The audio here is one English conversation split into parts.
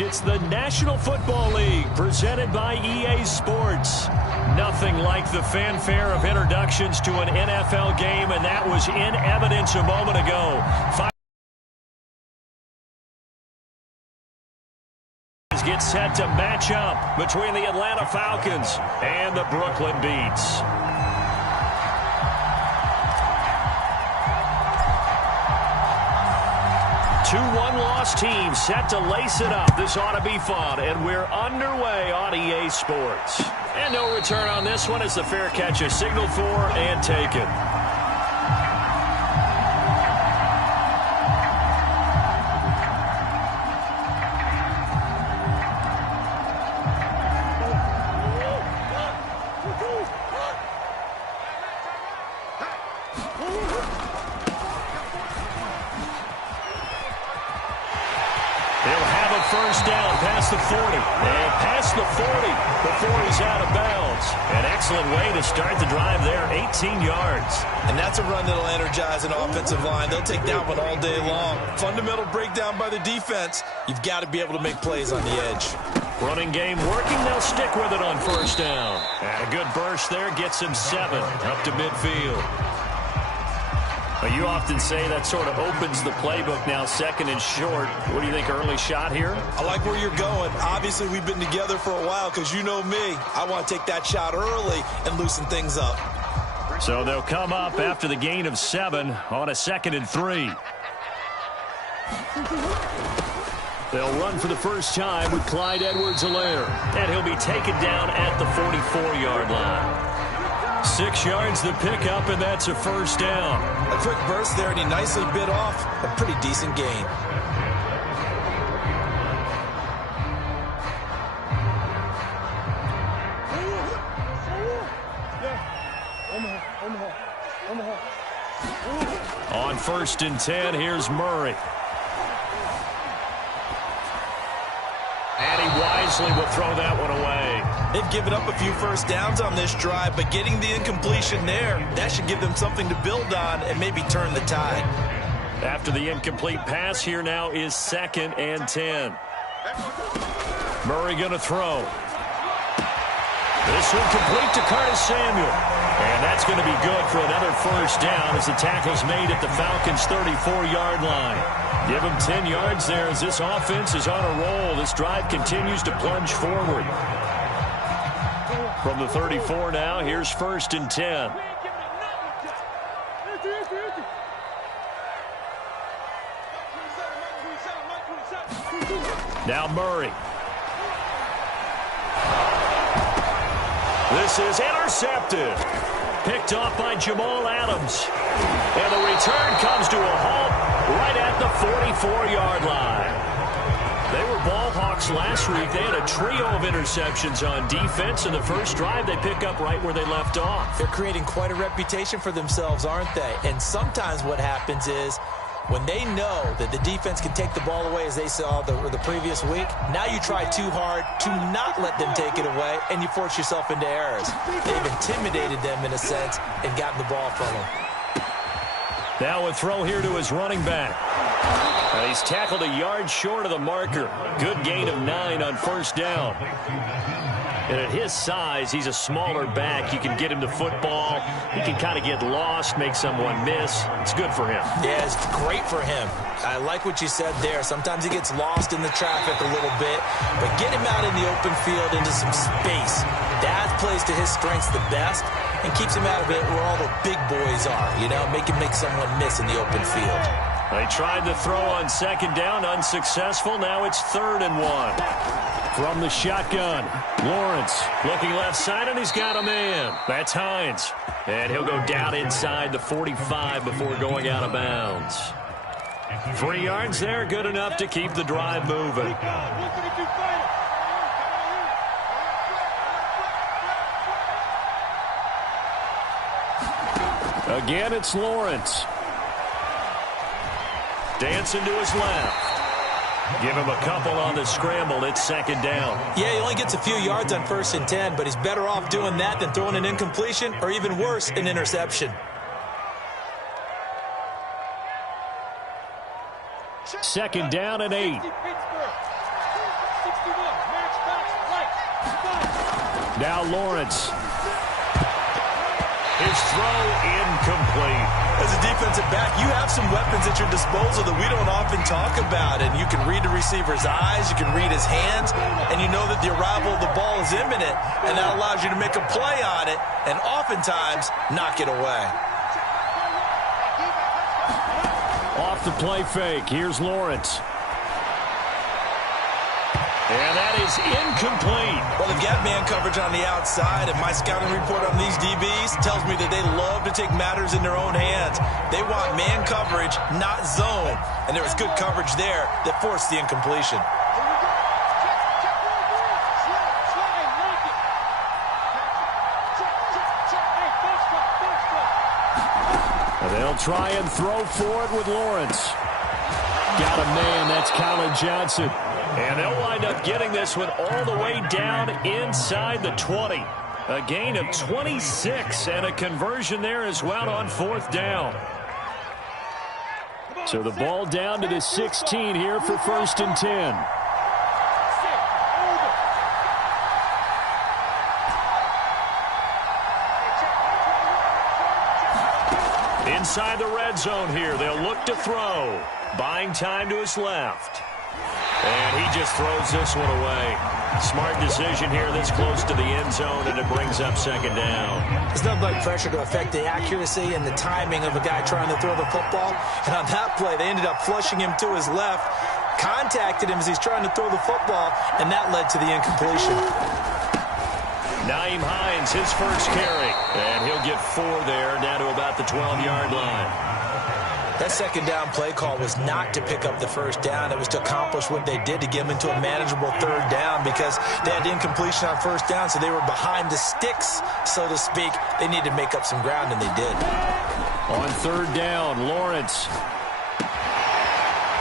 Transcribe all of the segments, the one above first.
It's the National Football League presented by EA Sports. Nothing like the fanfare of introductions to an NFL game, and that was in evidence a moment ago. Get set to match up between the Atlanta Falcons and the Brooklyn Beats. Two one-loss teams set to lace it up. This ought to be fun, and we're underway on EA Sports. And no return on this one as the fair catch is signaled for and taken. First down past the 40. And past the 40 before he's out of bounds. An excellent way to start the drive there, 18 yards. And that's a run that'll energize an offensive line. They'll take that one all day long. Fundamental breakdown by the defense. You've got to be able to make plays on the edge. Running game working. They'll stick with it on first down. And a good burst there gets him 7 up to midfield. Well, you often say that sort of opens the playbook now, second and short. What do you think, early shot here? I like where you're going. Obviously, we've been together for a while because you know me. I want to take that shot early and loosen things up. So they'll come up after the gain of 7 on a 2nd and 3. They'll run for the first time with Clyde Edwards-Helaire. And he'll be taken down at the 44-yard line. 6 yards the pickup, and that's a first down. A quick burst there, and he nicely bit off a pretty decent gain. On 1st and 10, here's Murray. And he wisely will throw that one away. They've given up a few first downs on this drive, but getting the incompletion there, that should give them something to build on and maybe turn the tide. After the incomplete pass, here now is 2nd and 10. Murray going to throw. This one complete to Curtis Samuel. And that's going to be good for another first down as the tackle's made at the Falcons' 34-yard line. Give him 10 yards there as this offense is on a roll. This drive continues to plunge forward. From the 34 now, here's 1st and 10. Now Murray. This is intercepted. Picked off by Jamal Adams. And the return comes to a halt right at the 44-yard line. They were ball hawks last week. They had a trio of interceptions on defense. In the first drive, they pick up right where they left off. They're creating quite a reputation for themselves, aren't they? And sometimes what happens is when they know that the defense can take the ball away, as they saw the previous week, now you try too hard to not let them take it away, and you force yourself into errors. They've intimidated them in a sense and gotten the ball from them. Now a throw here to his running back. He's tackled a yard short of the marker. Good gain of 9 on first down. And at his size, he's a smaller back. You can get him the football. He can kind of get lost, make someone miss. It's good for him. Yeah, it's great for him. I like what you said there. Sometimes he gets lost in the traffic a little bit, but get him out in the open field into some space. That plays to his strengths the best and keeps him out of it where all the big boys are, you know, make someone miss in the open field. They tried to throw on 2nd down, unsuccessful. Now it's 3rd and 1. From the shotgun, Lawrence looking left side, and he's got a man. That's Hines. And he'll go down inside the 45 before going out of bounds. 3 yards there, good enough to keep the drive moving. Again, it's Lawrence. Dancing to his left. Give him a couple on the scramble. It's 2nd down. Yeah, he only gets a few yards on 1st and 10, but he's better off doing that than throwing an incompletion or even worse, an interception. 2nd down and 8. Now Lawrence. His throw incomplete. As a defensive back, you have some weapons at your disposal that we don't often talk about. And you can read the receiver's eyes, you can read his hands, and you know that the arrival of the ball is imminent, and that allows you to make a play on it and oftentimes knock it away. Off the play fake, here's Lawrence. And that is incomplete. Well, they've got man coverage on the outside, and my scouting report on these DBs tells me that they love to take matters in their own hands. They want man coverage, not zone. And there was good coverage there that forced the incompletion. And they'll try and throw for it with Lawrence. Got a man, that's Colin Johnson. And they'll wind up getting this one all the way down inside the 20. A gain of 26 and a conversion there as well on 4th down. So the ball down to the 16 here for 1st and 10. Inside the red zone here, they'll look to throw. Buying time to his left. And he just throws this one away. Smart decision here this close to the end zone, and it brings up 2nd down. There's nothing like pressure to affect the accuracy and the timing of a guy trying to throw the football. And on that play, they ended up flushing him to his left, contacted him as he's trying to throw the football, and that led to the incompletion. Nyheim Hines, his first carry. And he'll get 4 there, down to about the 12-yard line. That 2nd down play call was not to pick up the 1st down. It was to accomplish what they did to get them into a manageable 3rd down because they had incompletion on 1st down, so they were behind the sticks, so to speak. They needed to make up some ground, and they did. On 3rd down, Lawrence.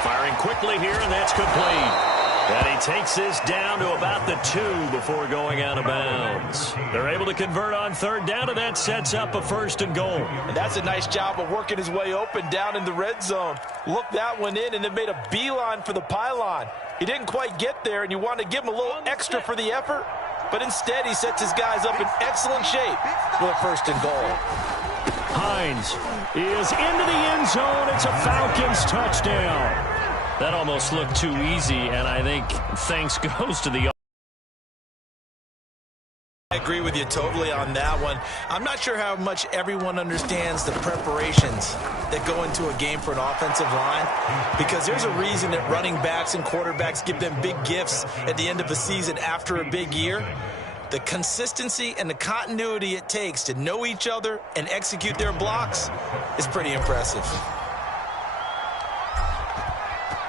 Firing quickly here, and that's complete. And he takes this down to about the 2 before going out of bounds. They're able to convert on 3rd down, and that sets up a 1st and goal. And that's a nice job of working his way open down in the red zone. Looked that one in, and then made a beeline for the pylon. He didn't quite get there, and you want to give him a little extra for the effort, but instead he sets his guys up in excellent shape for a 1st and goal. Hines is into the end zone. It's a Falcons touchdown. That almost looked too easy, and I think thanks goes to the... I agree with you totally on that one. I'm not sure how much everyone understands the preparations that go into a game for an offensive line, because there's a reason that running backs and quarterbacks give them big gifts at the end of a season after a big year. The consistency and the continuity it takes to know each other and execute their blocks is pretty impressive.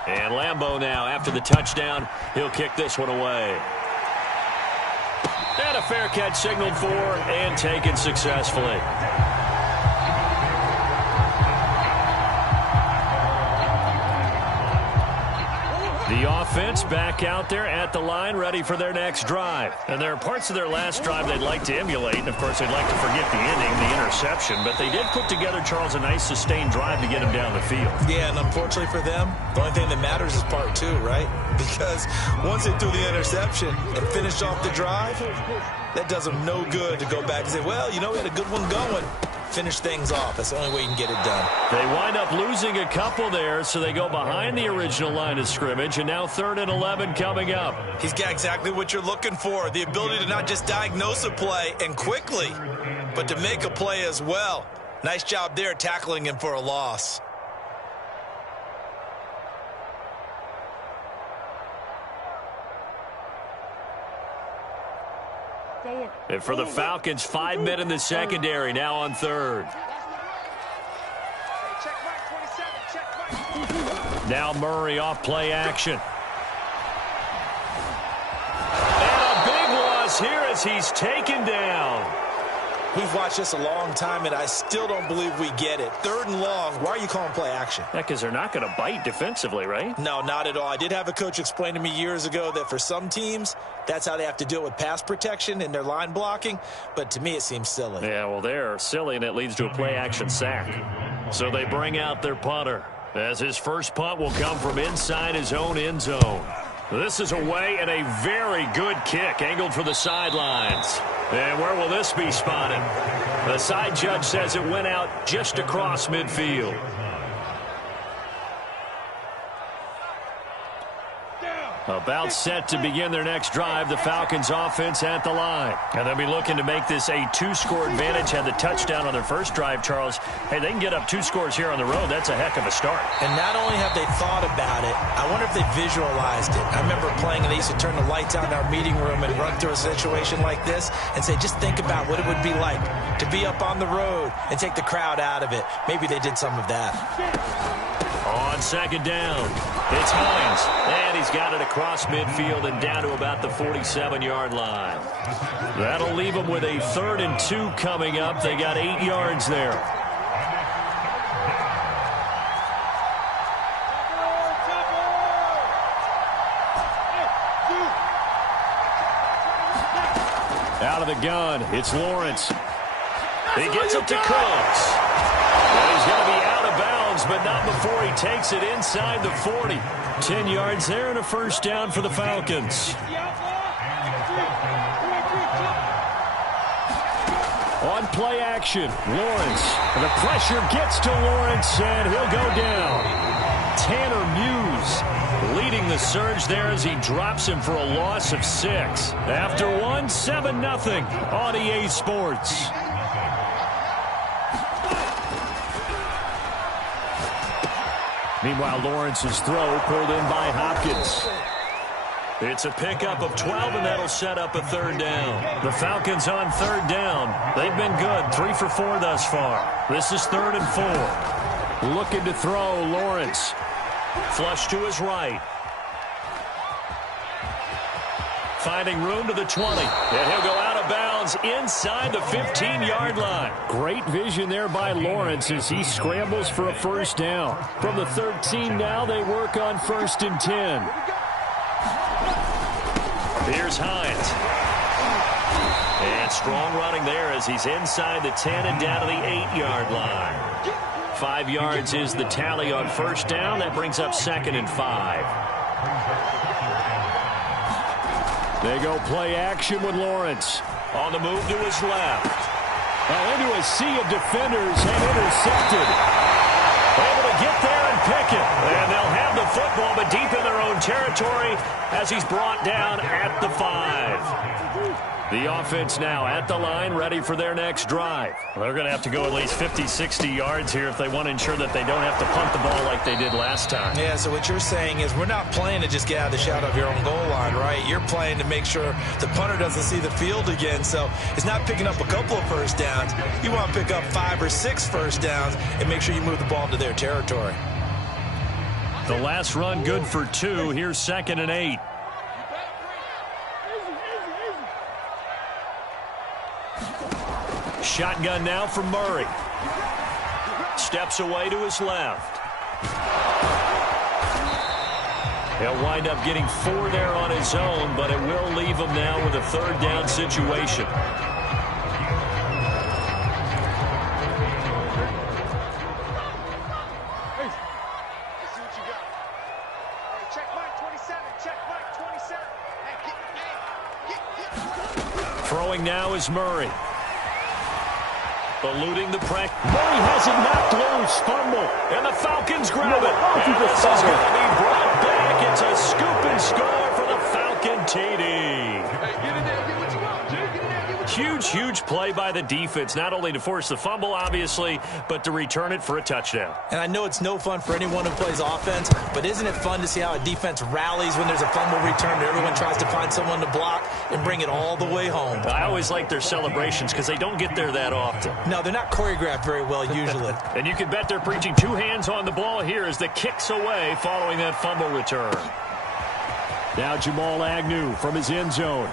And Lambeau now, after the touchdown, he'll kick this one away. And a fair catch signaled for and taken successfully. The offense back out there at the line, ready for their next drive. And there are parts of their last drive they'd like to emulate. And, of course, they'd like to forget the ending, the interception. But they did put together, Charles, a nice sustained drive to get him down the field. Yeah, and unfortunately for them, the only thing that matters is part 2, right? Because once they threw the interception and finished off the drive, that does them no good to go back and say, well, you know, we had a good one going. Finish things off. That's the only way you can get it done. They wind up losing a couple there, so they go behind the original line of scrimmage, and now 3rd and 11 coming up. He's got exactly what you're looking for, the ability to not just diagnose a play and quickly, but to make a play as well. Nice job there tackling him for a loss. And for the Falcons, 5 men in the secondary, now on 3rd. Now Murray off play action. And a big loss here as he's taken down. We've watched this a long time, and I still don't believe we get it. 3rd and long, why are you calling play action? Yeah, because they're not going to bite defensively, right? No, not at all. I did have a coach explain to me years ago that for some teams, that's how they have to deal with pass protection and their line blocking. But to me, it seems silly. Yeah, well, they're silly, and it leads to a play action sack. So they bring out their punter, as his first punt will come from inside his own end zone. This is away and a very good kick angled for the sidelines. And where will this be spotted? The side judge says it went out just across midfield. About set to begin their next drive, the Falcons offense at the line. And they'll be looking to make this a 2-score advantage. Had the touchdown on their first drive, Charles. Hey, they can get up 2 scores here on the road. That's a heck of a start. And not only have they thought about it, I wonder if they visualized it. I remember playing, and they used to turn the lights out in our meeting room and run through a situation like this and say, just think about what it would be like to be up on the road and take the crowd out of it. Maybe they did some of that. On second down, it's Hines, and he's got it across midfield and down to about the 47-yard line. That'll leave them with a 3rd and 2 coming up. They got 8 yards there. Out of the gun, it's Lawrence. He gets it to Cooks. And he's going to be out of bounds, but not before he takes it inside the 40. 10 yards there and a first down for the Falcons. On play action, Lawrence. And the pressure gets to Lawrence, and he'll go down. Tanner Muse leading the surge there as he drops him for a loss of 6. After 7-0 on EA Sports. Meanwhile, Lawrence's throw pulled in by Hopkins. It's a pickup of 12, and that'll set up a 3rd down. The Falcons on 3rd down. They've been good, 3 for 4 thus far. This is 3rd and 4. Looking to throw, Lawrence. Flush to his right. Finding room to the 20. And he'll go out of bounds inside the 15-yard line. Great vision there by Lawrence as he scrambles for a first down. From the 13 now, they work on 1st and 10. Here's Hines. And strong running there as he's inside the 10 and down to the 8-yard line. 5 yards is the tally on first down. That brings up 2nd and 5. They go play action with Lawrence. On the move to his left. Into a sea of defenders and intercepted. Able to get there and pick it. And they'll have the football, but deep in their own territory as he's brought down at the 5. The offense now at the line, ready for their next drive. They're going to have to go at least 50, 60 yards here if they want to ensure that they don't have to punt the ball like they did last time. Yeah, so what you're saying is we're not playing to just get out of the shadow of your own goal line, right? You're playing to make sure the punter doesn't see the field again. So it's not picking up a couple of first downs. You want to pick up 5 or 6 first downs and make sure you move the ball into their territory. The last run good for 2. Here's 2nd and 8. Shotgun now from Murray. Steps away to his left. He'll wind up getting 4 there on his own, but it will leave him now with a 3rd down situation. Throwing now is Murray. Eluding the pressure. Murray has it knocked loose. Fumble. And the Falcons grab it. And this is going to be brought back. It's a scoop and score for the Falcon TD. Hey, get in there. Get what you want, Jay. Get in there. Get what you want. Huge play by the defense. Not only to force the fumble, obviously, but to return it for a touchdown. And I know it's no fun for anyone who plays offense, but isn't it fun to see how a defense rallies when there's a fumble return and everyone tries to find someone to block and bring it all the way home? I always like their celebrations because they don't get there that often. No, they're not choreographed very well usually. And you can bet they're preaching 2 hands on the ball here as the kick's away following that fumble return. Now Jamal Agnew from his end zone.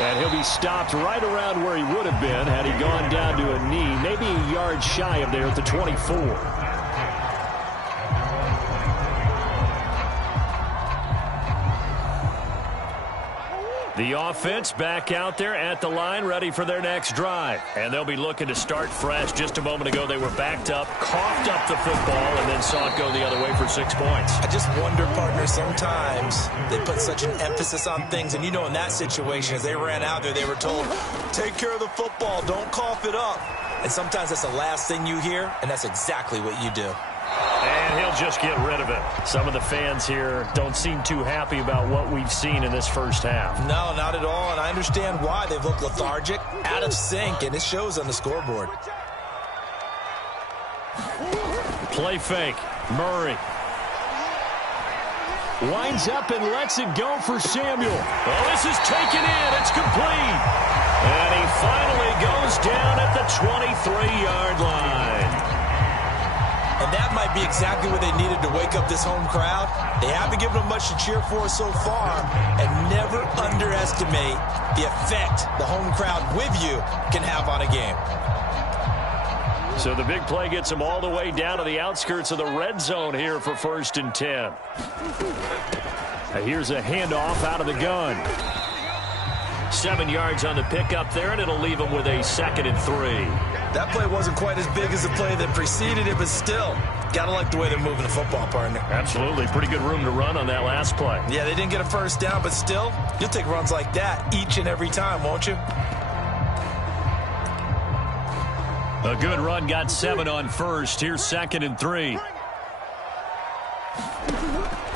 And he'll be stopped right around where he would have been had he gone down to a knee, maybe a yard shy of there at the 24. The offense back out there at the line, ready for their next drive. And they'll be looking to start fresh. Just a moment ago, they were backed up, coughed up the football, and then saw it go the other way for 6 points. I just wonder, partner, sometimes they put such an emphasis on things. And, you know, in that situation, as they ran out there, they were told, take care of the football, don't cough it up. And sometimes that's the last thing you hear, and that's exactly what you do. And he'll just get rid of it. Some of the fans here don't seem too happy about what we've seen in this first half. No, not at all, and I understand why. They've looked lethargic, out of sync, and it shows on the scoreboard. Play fake. Murray winds up and lets it go for Samuel. Oh, this is taken in. It's complete. And he finally goes down at the 23-yard line. And that might be exactly what they needed to wake up this home crowd. They haven't given them much to cheer for so far. And never underestimate the effect the home crowd with you can have on a game. So the big play gets them all the way down to the outskirts of the red zone here for 1st and 10. Here's a handoff out of the gun. 7 yards on the pickup there, and it'll leave them with a 2nd and 3. That play wasn't quite as big as the play that preceded it, but still, gotta like the way they're moving the football, partner. Absolutely. Pretty good room to run on that last play. Yeah, they didn't get a first down, but still, you'll take runs like that each and every time, won't you? A good run, got 7 on first. Here's 2nd and 3.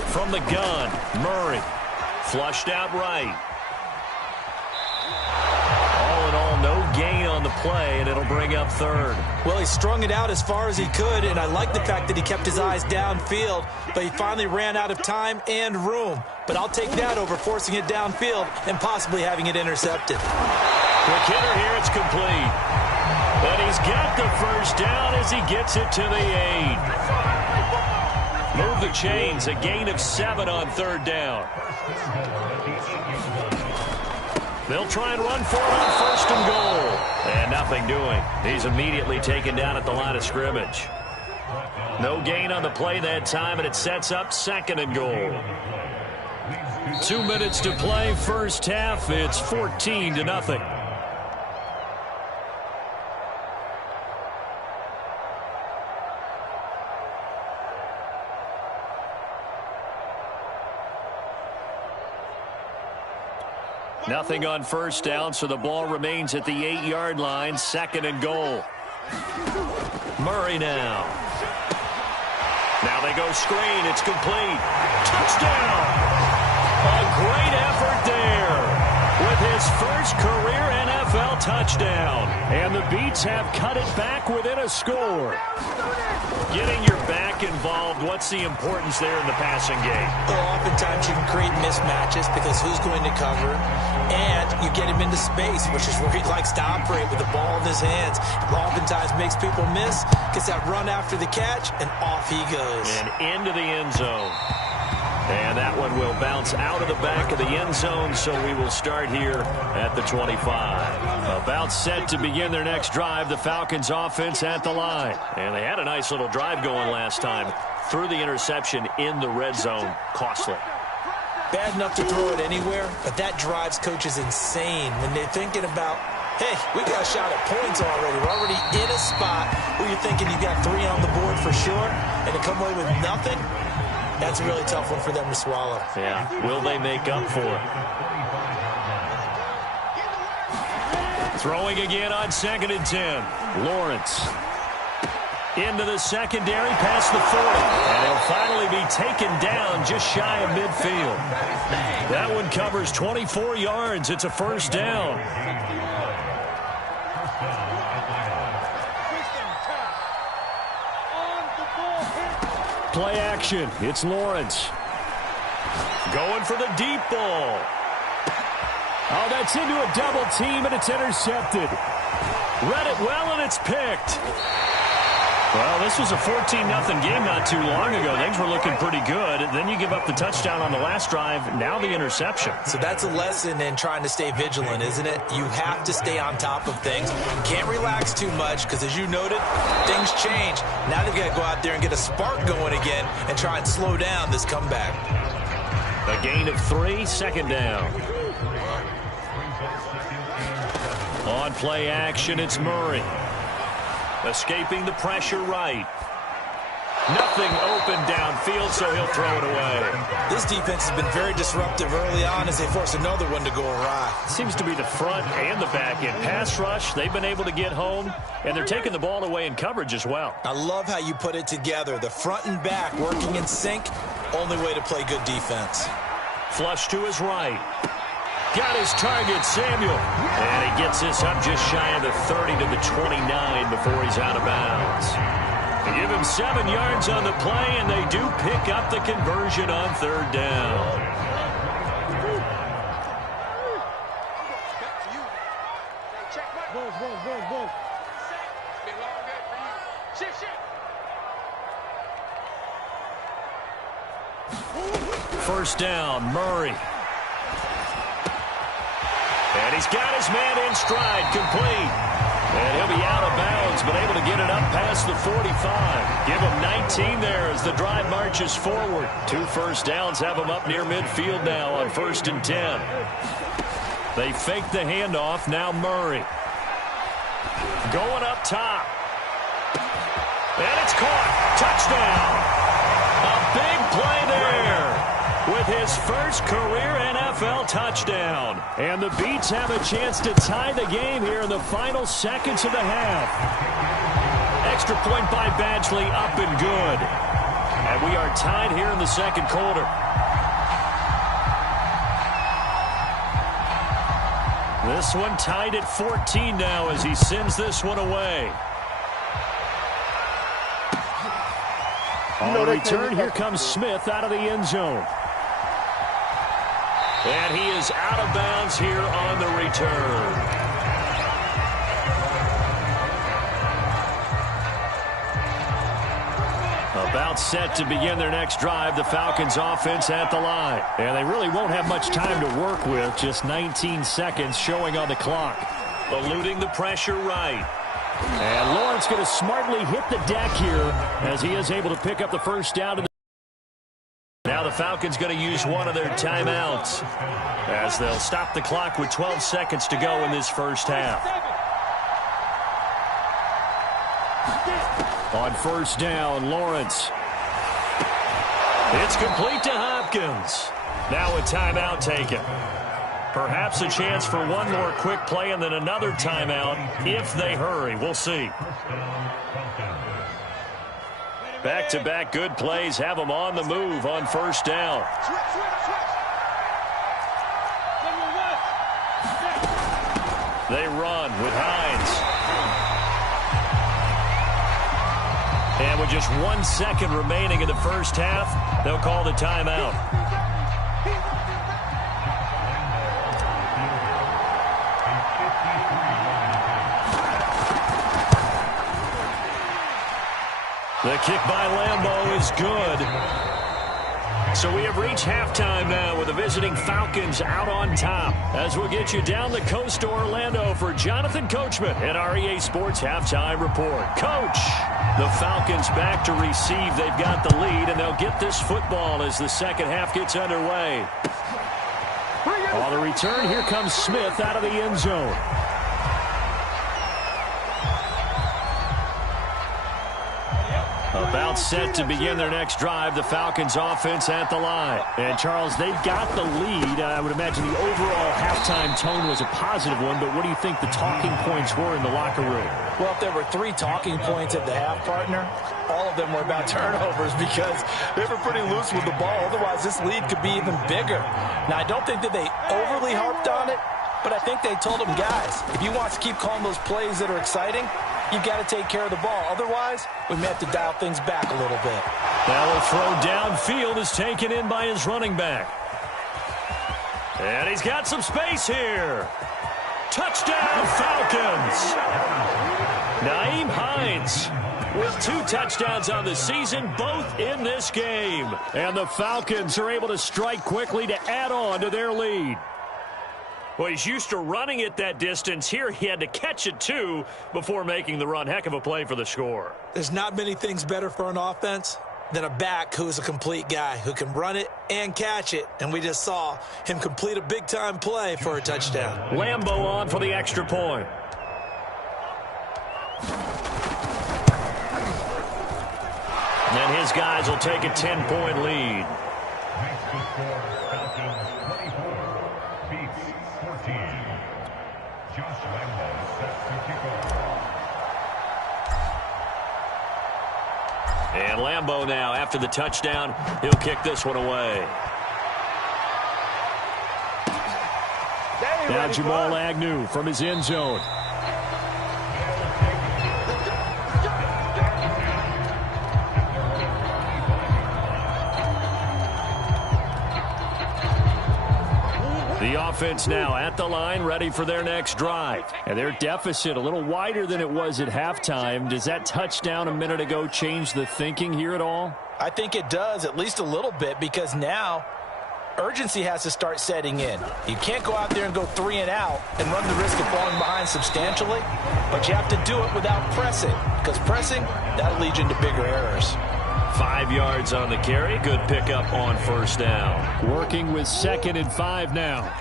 From the gun, Murray. Flushed out right. All in all, no gain on the play, and it'll bring up 3rd. Well, he strung it out as far as he could, and I like the fact that he kept his eyes downfield, but he finally ran out of time and room. But I'll take that over forcing it downfield and possibly having it intercepted. Quick hitter here, it's complete. But he's got the first down as he gets it to the 8. Move the chains, a gain of 7 on 3rd down. They'll try and run for it on 1st and goal. And nothing doing. He's immediately taken down at the line of scrimmage. No gain on the play that time, and it sets up 2nd and goal. 2 minutes to play, first half. It's 14-0. Nothing on first down, so the ball remains at the 8-yard line. 2nd and goal. Murray now. Now they go screen. It's complete. Touchdown! A great effort there with his first career NFL touchdown. And the Beats have cut it back within a score. Getting your back involved, what's the importance there in the passing game? Well, oftentimes you can create mismatches because who's going to cover, and you get him into space, which is where he likes to operate with the ball in his hands. Oftentimes makes people miss, gets that run after the catch, and off he goes. And into the end zone. And that one will bounce out of the back of the end zone, so we will start here at the 25. About set to begin their next drive, the Falcons offense at the line. And they had a nice little drive going last time. Threw the interception in the red zone. Costly. Bad enough to throw it anywhere, but that drives coaches insane when they're thinking about, hey, we got a shot at points already. We're already in a spot where you're thinking you got 3 on the board for sure, and to come away with nothing, that's a really tough one for them to swallow. Yeah. Will they make up for it? Throwing again on 2nd and 10. Lawrence. Into the secondary, past the 40. And he'll finally be taken down just shy of midfield. That one covers 24 yards. It's a first down. Play action. It's Lawrence. Going for the deep ball. Oh, that's into a double team, and it's intercepted. Read it well, and it's picked. Well, this was a 14-0 game not too long ago. Things were looking pretty good. Then you give up the touchdown on the last drive. Now the interception. So that's a lesson in trying to stay vigilant, isn't it? You have to stay on top of things. You can't relax too much because, as you noted, things change. Now they've got to go out there and get a spark going again and try and slow down this comeback. A gain of 3, 2nd down. on play action, it's Murray. Escaping the pressure right. Nothing open downfield, so he'll throw it away. This defense has been very disruptive early on as they force another one to go awry. Seems to be the front and the back end. Pass rush, they've been able to get home, and they're taking the ball away in coverage as well. I love how you put it together. The front and back working in sync, only way to play good defense. Flush to his right. Got his target, Samuel. And he gets this up just shy of the 30 to the 29 before he's out of bounds. They give him 7 yards on the play, and they do pick up the conversion on third down. First down, Murray. And he's got his man in stride, complete. And he'll be out of bounds, but able to get it up past the 45. Give him 19 there as the drive marches forward. 2 first downs have him up near midfield now on 1st and 10. They fake the handoff, now Murray. Going up top. And it's caught. Touchdown. A big play there with his first career NFL touchdown. And the Beats have a chance to tie the game here in the final seconds of the half. Extra point by Badgley, up and good. And we are tied here in the second quarter. This one tied at 14 now as he sends this one away. On the return, here comes Smith out of the end zone. And he is out of bounds here on the return. About set to begin their next drive, the Falcons offense at the line. And they really won't have much time to work with, just 19 seconds showing on the clock. Eluding the pressure right. And Lawrence going to smartly hit the deck here as he is able to pick up the first down. Now the Falcons going to use one of their timeouts as they'll stop the clock with 12 seconds to go in this first half. On first down, Lawrence. It's complete to Hopkins. Now a timeout taken. Perhaps a chance for one more quick play and then another timeout if they hurry. We'll see. Back-to-back good plays have them on the move on first down. They run with Hines. And with just 1 second remaining in the first half, they'll call the timeout. The kick by Lambeau is good. So we have reached halftime now with the visiting Falcons out on top. As we'll get you down the coast to Orlando for Jonathan Coachman at our EA Sports Halftime Report. Coach, the Falcons back to receive. They've got the lead, and they'll get this football as the second half gets underway. On the return, here comes Smith out of the end zone. About set to begin their next drive, the Falcons offense at the line. And, Charles, they've got the lead. I would imagine the overall halftime tone was a positive one, but what do you think the talking points were in the locker room? Well, if there were 3 talking points at the half, partner, all of them were about turnovers because they were pretty loose with the ball. Otherwise, this lead could be even bigger. Now, I don't think that they overly harped on it, but I think they told them, guys, if you want to keep calling those plays that are exciting, you've got to take care of the ball. Otherwise, we may have to dial things back a little bit. Now a throw downfield is taken in by his running back. And he's got some space here. Touchdown, Falcons. Nyheim Hines with 2 touchdowns on the season, both in this game. And the Falcons are able to strike quickly to add on to their lead. Well, he's used to running it that distance. Here he had to catch it, too, before making the run. Heck of a play for the score. There's not many things better for an offense than a back who's a complete guy who can run it and catch it. And we just saw him complete a big-time play for a touchdown. Lambeau on for the extra point. And his guys will take a 10-point lead. Falcons 24, Beats 14. Szn2 set to kick off. And Lambeau now, after the touchdown, he'll kick this one away. Now Jamal Agnew from his end zone. The offense now at the line, ready for their next drive. And their deficit a little wider than it was at halftime. Does that touchdown a minute ago change the thinking here at all? I think it does, at least a little bit, because now urgency has to start setting in. You can't go out there and go 3 and out and run the risk of falling behind substantially, but you have to do it without pressing, because pressing, that'll lead you into bigger errors. 5 yards on the carry. Good pickup on first down. Working with 2nd and 5 now.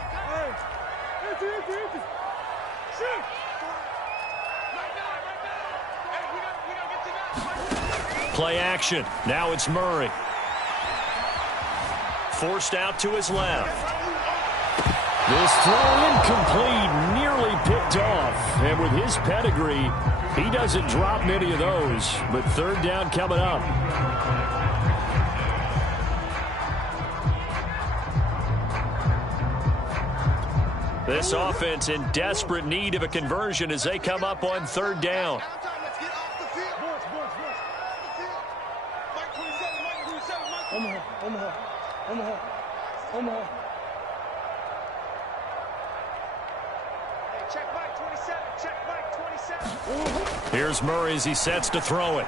Play action. Now it's Murray. Forced out to his left. This throw incomplete, nearly picked off. And with his pedigree, he doesn't drop many of those. But 3rd down coming up. This offense in desperate need of a conversion as they come up on 3rd down. Here's Murray as he sets to throw it.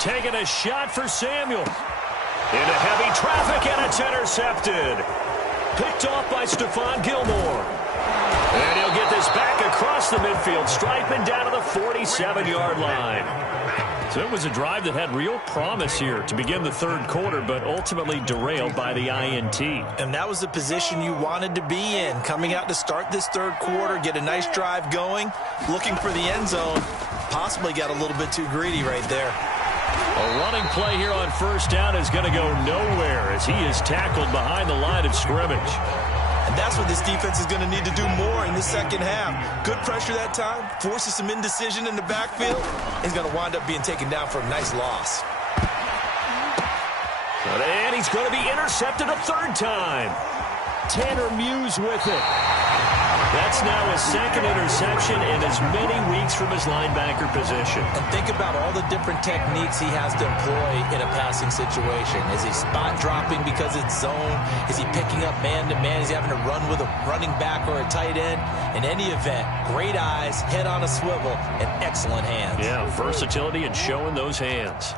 Taking a shot for Samuel. Into heavy traffic, and it's intercepted. Picked off by Stephon Gilmore. And he'll get this back across the midfield stripe and down to the 47-yard line. So it was a drive that had real promise here to begin the 3rd quarter, but ultimately derailed by the INT. And that was the position you wanted to be in, coming out to start this 3rd quarter, get a nice drive going, looking for the end zone. Possibly got a little bit too greedy right there. A running play here on first down is going to go nowhere as he is tackled behind the line of scrimmage. And that's what this defense is going to need to do more in the 2nd half. Good pressure that time, forces some indecision in the backfield. He's going to wind up being taken down for a nice loss. And he's going to be intercepted a 3rd time. Tanner Muse with it. That's now his 2nd interception in as many weeks from his linebacker position. And think about all the different techniques he has to employ in a passing situation. Is he spot dropping because it's zone? Is he picking up man-to-man? Is he having to run with a running back or a tight end? In any event, great eyes, head on a swivel, and excellent hands. Yeah, versatility and showing those hands.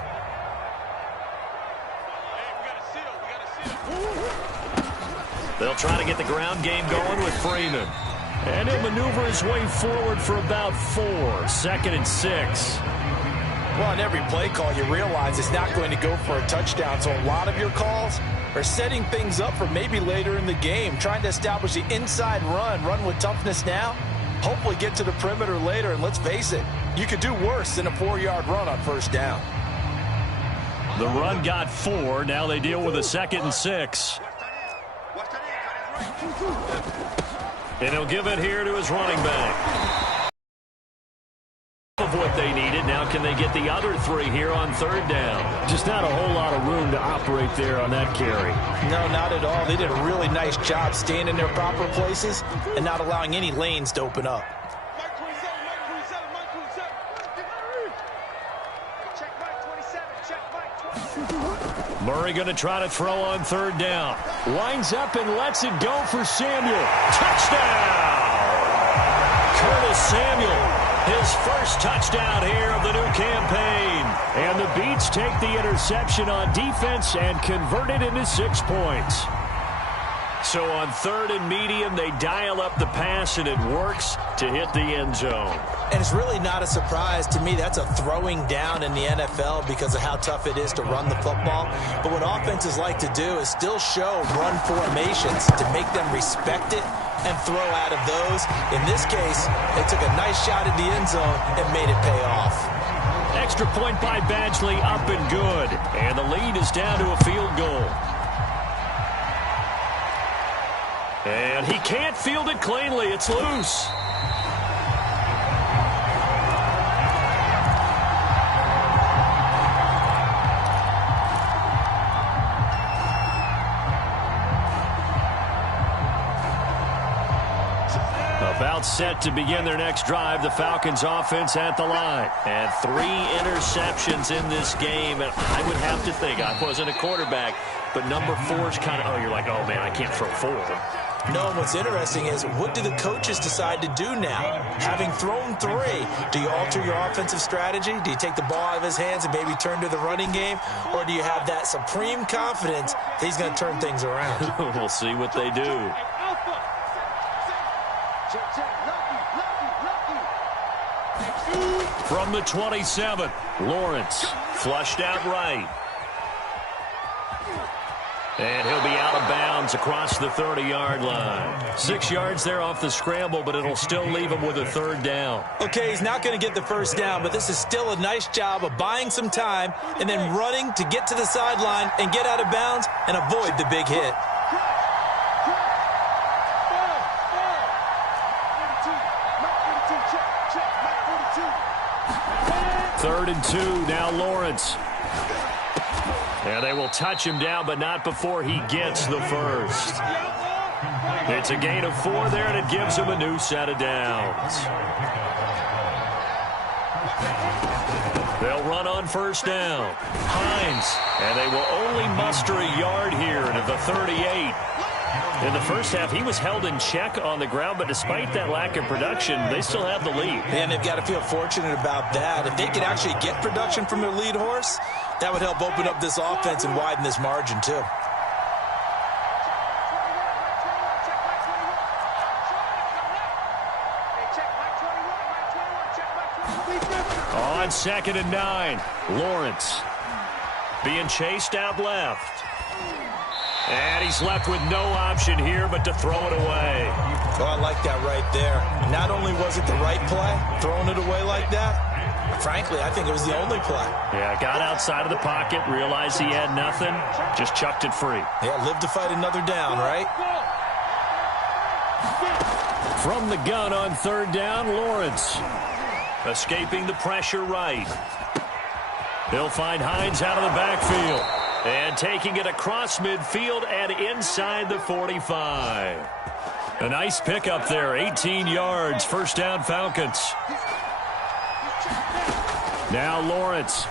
They'll try to get the ground game going with Freeman. And he'll maneuver his way forward for about 4. 2nd and 6. Well, on every play call, you realize it's not going to go for a touchdown. So a lot of your calls are setting things up for maybe later in the game, trying to establish the inside run with toughness now, hopefully get to the perimeter later. And let's face it, you could do worse than a 4-yard run on first down. The run got 4. Now they deal with a 2nd and 6. And he'll give it here to his running back. Of what they needed. Now can they get the other 3 here on 3rd down? Just not a whole lot of room to operate there on that carry. No, not at all. They did a really nice job staying in their proper places and not allowing any lanes to open up. Murray going to try to throw on 3rd down. Lines up and lets it go for Samuel. Touchdown! Curtis Samuel, his first touchdown here of the new campaign. And the Beats take the interception on defense and convert it into 6 points. So on 3rd and medium, they dial up the pass, and it works to hit the end zone. And it's really not a surprise to me. That's a throwing down in the NFL because of how tough it is to run the football. But what offenses like to do is still show run formations to make them respect it and throw out of those. In this case, they took a nice shot at the end zone and made it pay off. Extra point by Badgley, up and good. And the lead is down to a field goal. And he can't field it cleanly. It's loose. About set to begin their next drive, the Falcons offense at the line. And 3 interceptions in this game. And I would have to think, I wasn't a quarterback, but number 4 is kind of, oh, you're like, oh, man, I can't throw 4. No, what's interesting is, what do the coaches decide to do now? Having thrown 3, do you alter your offensive strategy? Do you take the ball out of his hands and maybe turn to the running game? Or do you have that supreme confidence that he's going to turn things around? We'll see what they do. From the 27, Lawrence flushed out right. And he'll be out of bounds across the 30-yard line. 6 yards there off the scramble, but it'll still leave him with a 3rd down. Okay, he's not going to get the 1st down, but this is still a nice job of buying some time and then running to get to the sideline and get out of bounds and avoid the big hit. Third and 2, now Lawrence. And they will touch him down, but not before he gets the 1st. It's a gain of 4 there, and it gives him a new set of downs. They'll run on 1st down. Hines, and they will only muster a yard here to the 38. In the first half, he was held in check on the ground, but despite that lack of production, they still have the lead. And they've got to feel fortunate about that. If they could actually get production from their lead horse, that would help open up this offense and widen this margin, too. On 2nd and 9, Lawrence being chased out left. And he's left with no option here but to throw it away. Oh, I like that right there. Not only was it the right play, throwing it away like that, frankly, I think it was the only play. Yeah, got outside of the pocket, realized he had nothing, just chucked it free. Yeah, live to fight another down, right? From the gun on 3rd down, Lawrence. Escaping the pressure right. He'll find Hines out of the backfield. And taking it across midfield and inside the 45. A nice pickup there, 18 yards, 1st down Falcons. Now Lawrence.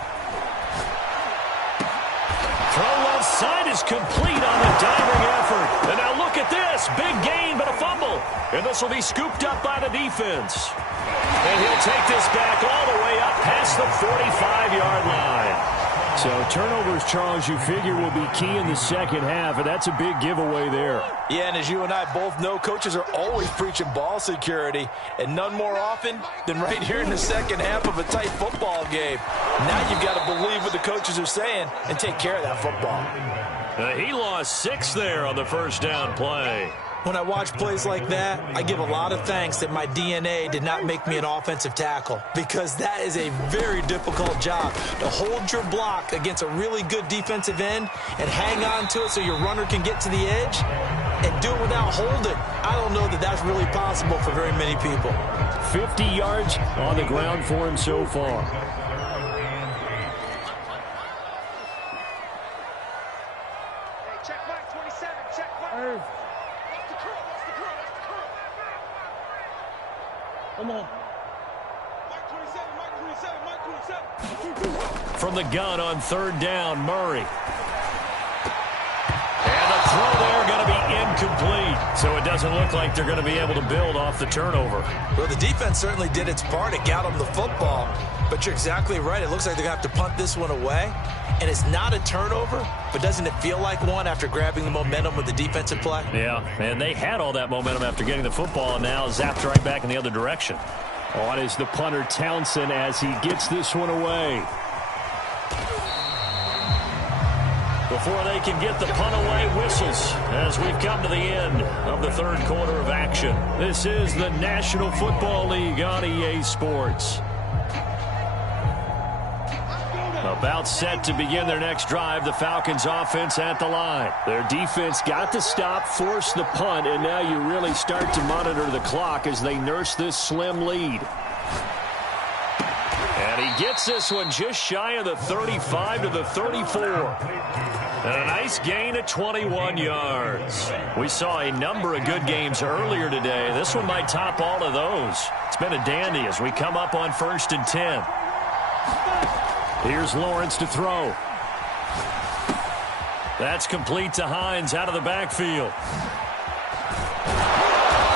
Throw left side is complete on the diving effort. And now look at this, big gain but a fumble. And this will be scooped up by the defense. And he'll take this back all the way up past the 45-yard line. So turnovers, Charles, you figure will be key in the 2nd half, and that's a big giveaway there. Yeah, and as you and I both know, coaches are always preaching ball security, and none more often than right here in the 2nd half of a tight football game. Now you've got to believe what the coaches are saying and take care of that football. He lost 6 there on the 1st down play. When I watch plays like that, I give a lot of thanks that my DNA did not make me an offensive tackle, because that is a very difficult job to hold your block against a really good defensive end and hang on to it so your runner can get to the edge and do it without holding. I don't know that that's really possible for very many people. 50 yards on the ground for him so far. Come on. From the gun on 3rd down, Murray. And the throw there going to be incomplete. So it doesn't look like they're going to be able to build off the turnover. Well, the defense certainly did its part. It got them the football. But you're exactly right. It looks like they're going to have to punt this one away. And it's not a turnover, but doesn't it feel like one after grabbing the momentum with the defensive play? Yeah, and they had all that momentum after getting the football, and now zapped right back in the other direction. On is the punter, Townsend, as he gets this one away. Before they can get the punt away, whistles as we've come to the end of the 3rd quarter of action. This is the National Football League on EA Sports. About set to begin their next drive. The Falcons offense at the line. Their defense got the stop, forced the punt, and now you really start to monitor the clock as they nurse this slim lead. And he gets this one just shy of the 35 to the 34. And a nice gain of 21 yards. We saw a number of good games earlier today. This one might top all of those. It's been a dandy as we come up on 1st and 10. Here's Lawrence to throw. That's complete to Hines out of the backfield.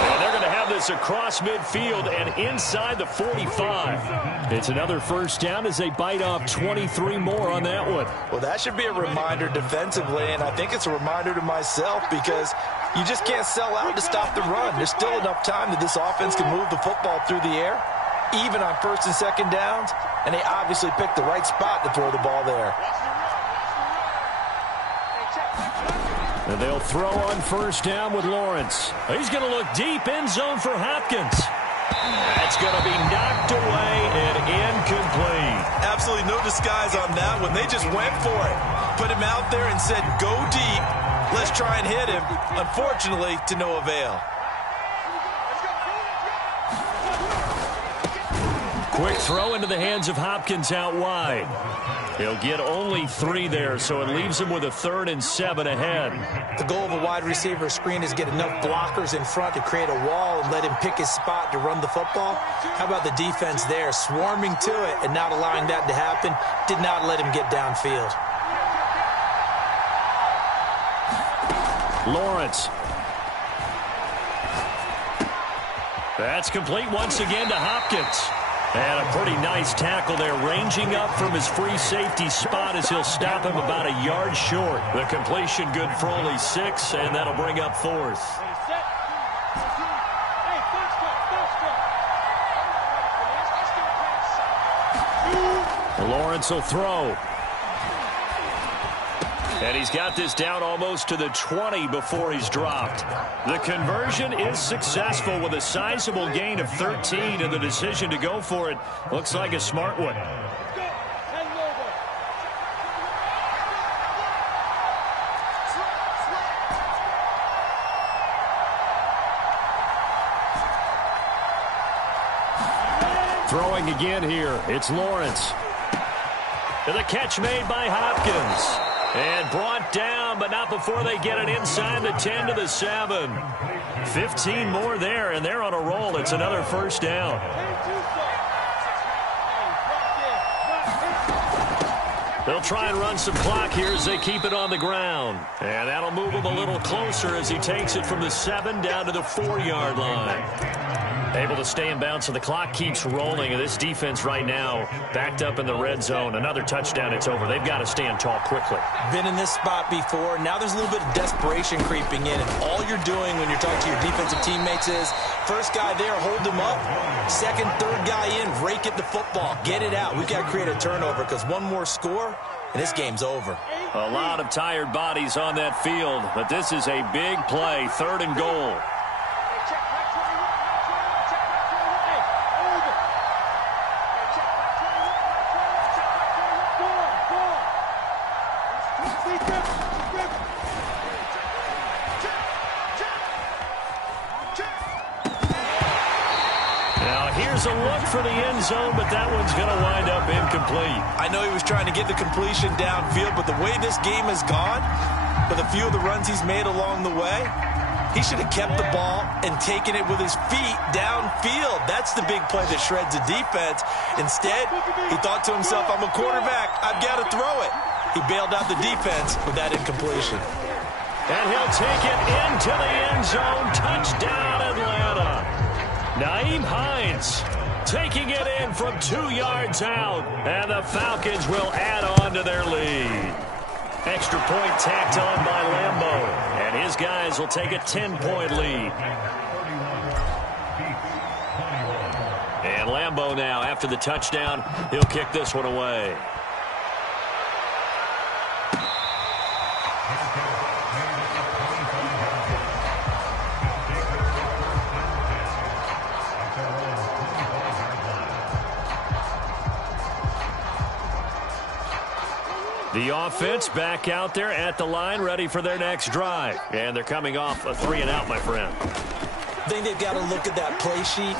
And they're going to have this across midfield and inside the 45. It's another first down as they bite off 23 more on that one. Well, that should be a reminder defensively, and I think it's a reminder to myself because you just can't sell out to stop the run. There's still enough time that this offense can move the football through the air, even on 1st and 2nd downs, and they obviously picked the right spot to throw the ball there. And they'll throw on 1st down with Lawrence. He's going to look deep, end zone for Hopkins. That's going to be knocked away and incomplete. Absolutely no disguise on that one. They just went for it. Put him out there and said, go deep. Let's try and hit him. Unfortunately, to no avail. Quick throw into the hands of Hopkins out wide. He'll get only 3 there, so it leaves him with a 3rd and 7 ahead. The goal of a wide receiver screen is get enough blockers in front to create a wall and let him pick his spot to run the football. How about the defense there, swarming to it and not allowing that to happen? Did not let him get downfield. Lawrence. That's complete once again to Hopkins. And a pretty nice tackle there, ranging up from his free safety spot as he'll stop him about a yard short. The completion good for only 6, and that'll bring up 4th. Lawrence will throw. And he's got this down almost to the 20 before he's dropped. The conversion is successful with a sizable gain of 13, and the decision to go for it looks like a smart one. Throwing again here, it's Lawrence. And the catch made by Hopkins. And brought down, but not before they get it inside the 10 to the 7. 15 more there, and they're on a roll. It's another 1st down. They'll try and run some clock here as they keep it on the ground. And that'll move him a little closer as he takes it from the 7 down to the 4-yard line. Able to stay in bounds, so the clock keeps rolling. And this defense right now backed up in the red zone. Another touchdown, it's over. They've got to stand tall quickly. Been in this spot before. Now there's a little bit of desperation creeping in. And all you're doing when you're talking to your defensive teammates is, first guy there, hold him up. Second, third guy in, rake at the football. Get it out. We've got to create a turnover because one more score, and this game's over. A lot of tired bodies on that field, but this is a big play, 3rd and goal. Here's a look for the end zone, but that one's going to wind up incomplete. I know he was trying to get the completion downfield, but the way this game has gone, with a few of the runs he's made along the way, he should have kept the ball and taken it with his feet downfield. That's the big play that shreds the defense. Instead, he thought to himself, I'm a quarterback. I've got to throw it. He bailed out the defense with that incompletion. And he'll take it into the end zone. Touchdown, Atlanta. Nyheim Hines taking it in from 2 yards out, and the Falcons will add on to their lead. Extra point tacked on by Lambeau, and his guys will take a 10-point lead. And Lambeau now, after the touchdown, he'll kick this one away. The offense back out there at the line, ready for their next drive. And they're coming off a 3-and-out, my friend. I think they've got to look at that play sheet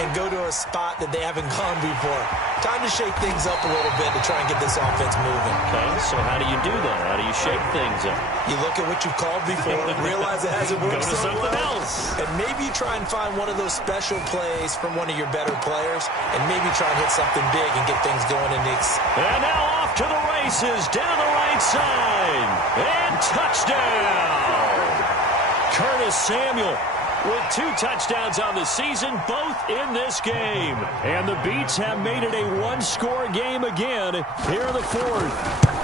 and go to a spot that they haven't gone before. Time to shake things up a little bit to try and get this offense moving. Okay, so how do you do that? How do you shake things up? You look at what you've called before, realize it hasn't worked so well, else. and maybe you try and find one of those special plays from one of your better players, and maybe try and hit something big and get things going in the And now off to the races, down the right side, and touchdown! Curtis Samuel with 2 touchdowns on the season, both in this game. And the Beats have made it a 1-score game again here in the 4th.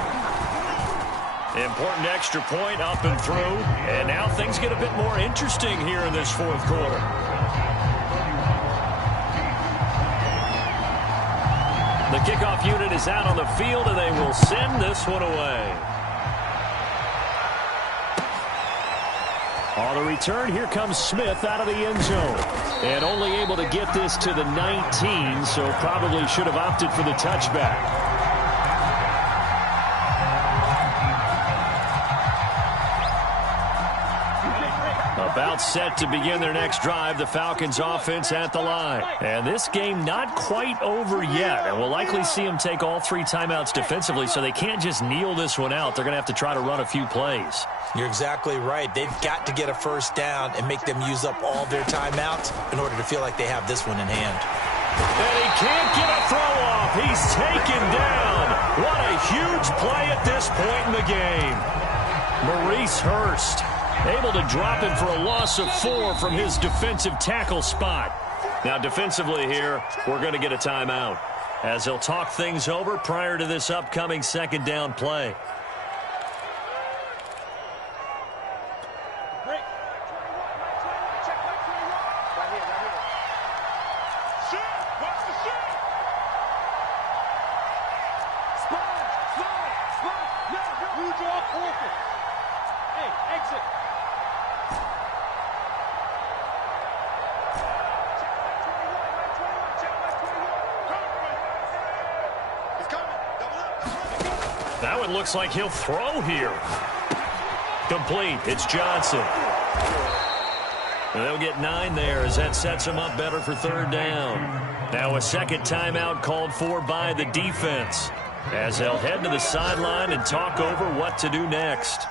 Important extra point up and through. And now things get a bit more interesting here in this 4th quarter. The kickoff unit is out on the field, and they will send this one away. On the return, here comes Smith out of the end zone. And only able to get this to the 19, so probably should have opted for the touchback. About set to begin their next drive, the Falcons offense at the line. And this game not quite over yet. And we'll likely see them take all 3 timeouts defensively, so they can't just kneel this one out. They're going to have to try to run a few plays. You're exactly right. They've got to get a first down and make them use up all their timeouts in order to feel like they have this one in hand. And he can't get a throw off. He's taken down. What a huge play at this point in the game. Maurice Hurst able to drop him for a loss of 4 from his defensive tackle spot. Now defensively here, we're going to get a timeout as they'll talk things over prior to this upcoming 2nd down play. That one looks like he'll throw here. Complete. It's Johnson. And they'll get 9 there as that sets him up better for 3rd down. Now a 2nd timeout called for by the defense as they'll head to the sideline and talk over what to do next.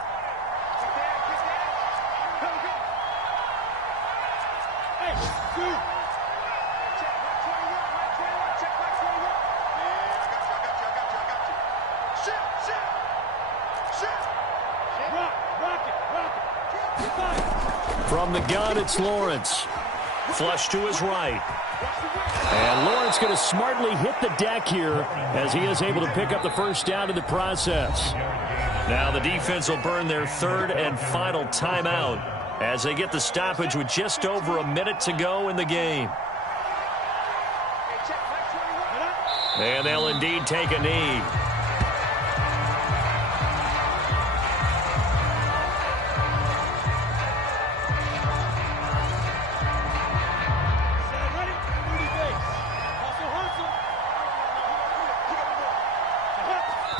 From the gun, it's Lawrence. Flush to his right. And Lawrence going to smartly hit the deck here as he is able to pick up the first down in the process. Now the defense will burn their 3rd and final timeout as they get the stoppage with just over a minute to go in the game. And they'll indeed take a knee.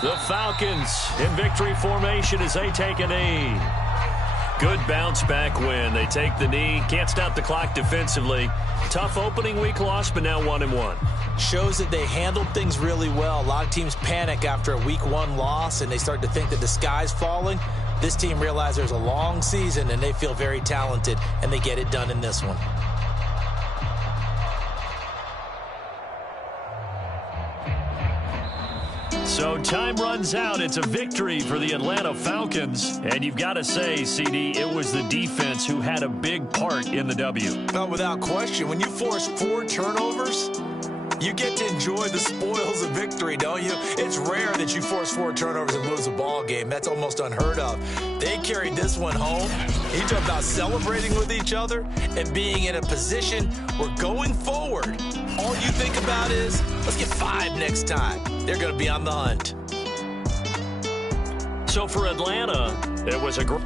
The Falcons in victory formation as they take a knee. Good bounce back win. They take the knee. Can't stop the clock defensively. Tough opening week loss, but now 1-1. Shows that they handled things really well. A lot of teams panic after a week 1 loss, and they start to think that the sky's falling. This team realizes there's a long season, and they feel very talented, and they get it done in this one. So time runs out. It's a victory for the Atlanta Falcons. And you've got to say, CD, it was the defense who had a big part in the W. Well, without question, when you force 4 turnovers, you get to enjoy the spoils of victory, don't you? It's rare that you force 4 turnovers and lose a ball game. That's almost unheard of. They carried this one home. You talk about celebrating with each other and being in a position where going forward, all you think about is, let's get 5 next time. They're going to be on the hunt. So for Atlanta, it was a great...